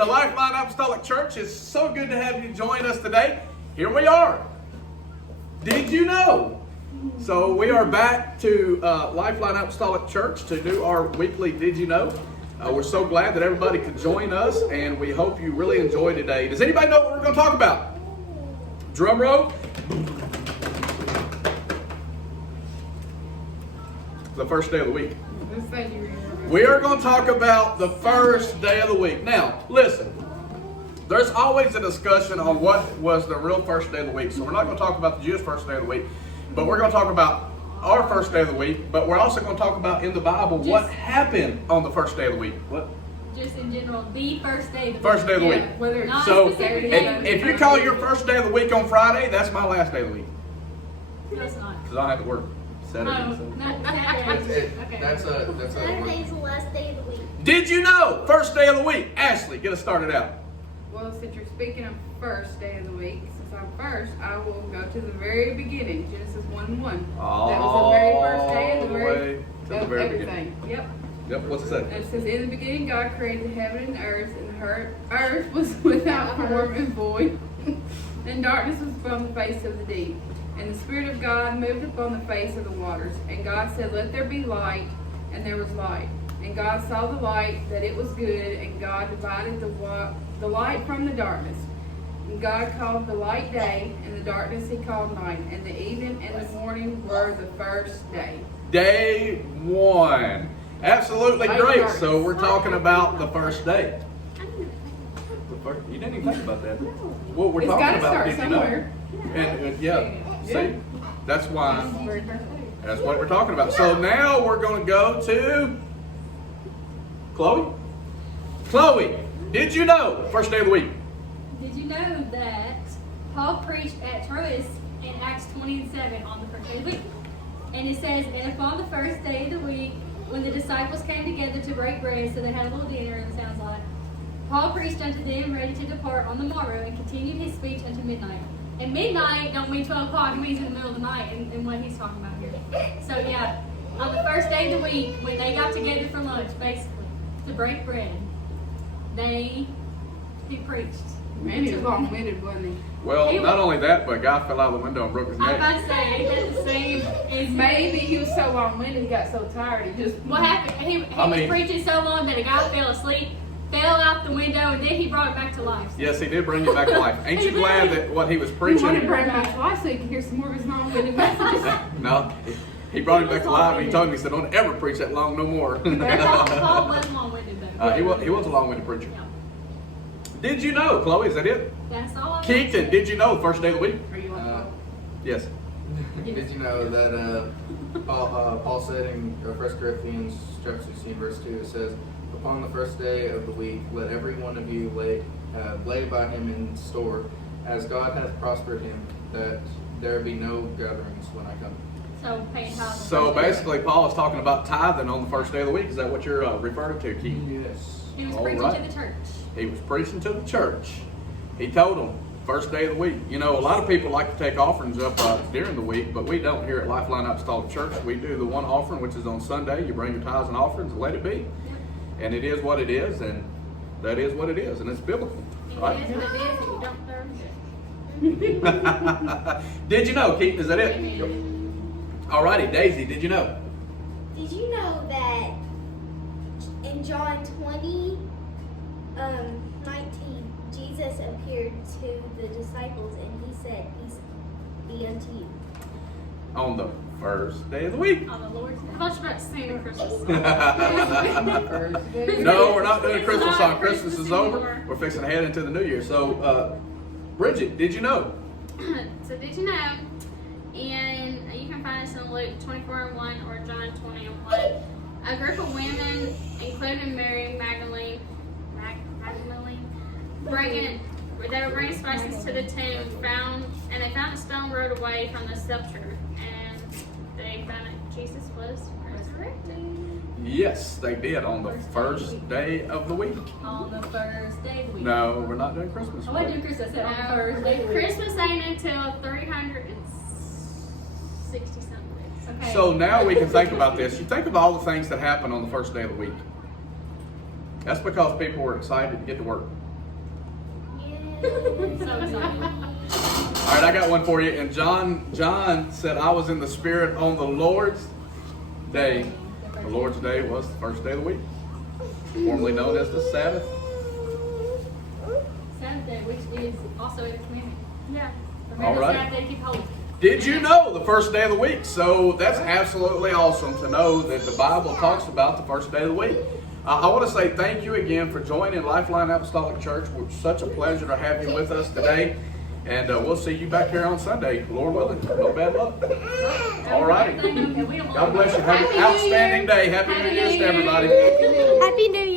to Lifeline Apostolic Church. It's so good to have you join us today. Here we are. Did you know? So we are back to Lifeline Apostolic Church to do our weekly Did You Know? We're so glad that everybody could join us, and we hope you really enjoy today. Does anybody know what we're going to talk about? Drum roll. The first day of the week. We are going to talk about the first day of the week. Now, listen, there's always a discussion on what was the real first day of the week. So we're not going to talk about the Jewish first day of the week, but we're going to talk about our first day of the week. But we're also going to talk about in the Bible what happened on the first day of the week. What? Just in general, the first day of the week. First day of the week. Whether it's So specific if you call your first day of the week on Friday, that's my last day of the week. No, it's not. Because I have to work Saturday. No, so. not Saturday. Okay. That's a Saturday's the last day of the week. Did you know? First day of the week. Ashley, get us started out. Well, since you're speaking of first day of the week, since I'm first, I will go to the very beginning, Genesis 1:1. That was the very first day of the very everything. Yep. Yep, what's it say? And it says, in the beginning God created heaven and the earth was without form and void, and darkness was upon the face of the deep. And the Spirit of God moved upon the face of the waters. And God said, let there be light, and there was light. And God saw the light, that it was good, and God divided the light from the darkness. And God called the light day, and the darkness he called night. And the evening and the morning were the first day. Day one. Absolutely Light great. darkness. So we're talking about the first day. You didn't even think about that. What we're It's talking got to about, start did you somewhere. know? And yeah, see, Yeah. that's why. That's what we're talking about. So now we're going to go to Chloe. Chloe, did you know? First day of the week. Did you know that Paul preached at Troas in Acts 20:7 on the first day of the week? And it says, and upon the first day of the week, when the disciples came together to break bread, so they had a little dinner, it sounds like, Paul preached unto them, ready to depart on the morrow, and continued his speech unto midnight. And midnight don't mean 12 o'clock, it means in the middle of the night, and what he's talking about here. So yeah, on the first day of the week, when they got together for lunch, basically, to break bread, he preached. Man, he was long-winded, wasn't he? Well, not only that, but a guy fell out of the window and broke his I'm neck. about to say, he had the same as Maybe he was so long-winded, he got so tired, he just... what happened. He was preaching so long that a guy fell asleep, fell out the window, and then he brought it back to life. Yes, he did bring you back to life. Ain't you glad that what he was He preaching? wanted to bring him back to life so he could hear some more of his long-winded messages. No, he brought him back to life and he told me, he said, don't ever preach that long no more. Paul wasn't long-winded though. He was a long-winded preacher. Yeah. Did you know, Chloe, is that it? That's all I Keaton, did you know first day of the week? Are you like, Yes. Did you know that Paul said in 1 Corinthians chapter 16 verse 2, it says, upon the first day of the week, let every one of you lay by him in store, as God hath prospered him, that there be no gatherings when I come. So paying tithes. So basically, Paul is talking about tithing on the first day of the week. Is that what you're referring to, Keaton? Yes. He was All preaching right. to the church. He was preaching to the church. He told them, first day of the week. You know, a lot of people like to take offerings up during the week, but we don't here at Lifeline Apostolic Church. We do the one offering, which is on Sunday. You bring your tithes and offerings and let it be. And it is what it is, and that is what it is, and it's biblical. Right? It is what it is, and you don't deserve it. Did you know, Keaton? Is that it? Alrighty, Daisy, did you know? Did you know that in John 20, 19, Jesus appeared to the disciples and he said, peace be unto you. On the first day of the week. On the Lord's Day. I thought you were about to sing at Christmas. No, we're not doing a Christmas song. Christmas is over. We're fixing to head into the new year. So, Bridget, did you know? So did you know, and you can find this in Luke 24:1 or John 20:1, a group of women, including Mary Magdalene, they were bringing spices to the tomb, they found a stone rolled away from the sepulchre, and they found that Jesus was resurrected. Yes, they did on the first day of the week. On the first day of the week. No, we're not doing Christmas. I wasn't doing Christmas. I said on the first day of the week. Christmas ain't until 360 something. Okay. So now we can think about this. You think of all the things that happen on the first day of the week. That's because people were excited to get to work. So excited. All right, I got one for you. And John said, I was in the Spirit on the Lord's Day. The Lord's Day was the first day of the week, formerly known as the Sabbath. Sabbath day, which is also a commandment. Yeah. Remember All right. Sabbath day, keep holy. Did you know the first day of the week? So that's absolutely awesome to know that the Bible talks about the first day of the week. I want to say thank you again for joining Lifeline Apostolic Church. It's such a pleasure to have you with us today. And we'll see you back here on Sunday, Lord willing. No bad luck. All righty. God bless you. Have an outstanding day. Happy New Year's to everybody. Happy New Year.